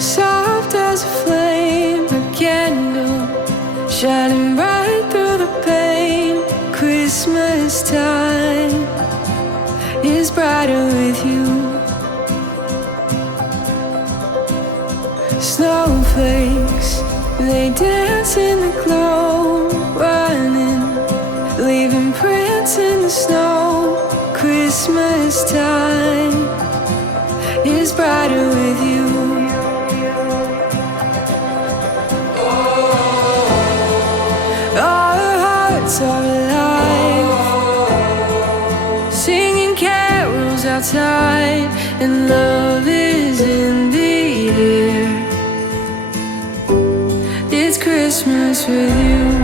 soft as a flame, a candle shining bright through the pain. Christmas time is brighter with you. Snowflakes, they dance in the glow, running, leaving prints in the snow. Christmas time is brighter with you. Our hearts are alive, singing carols outside, and love is in the air. It's Christmas with you.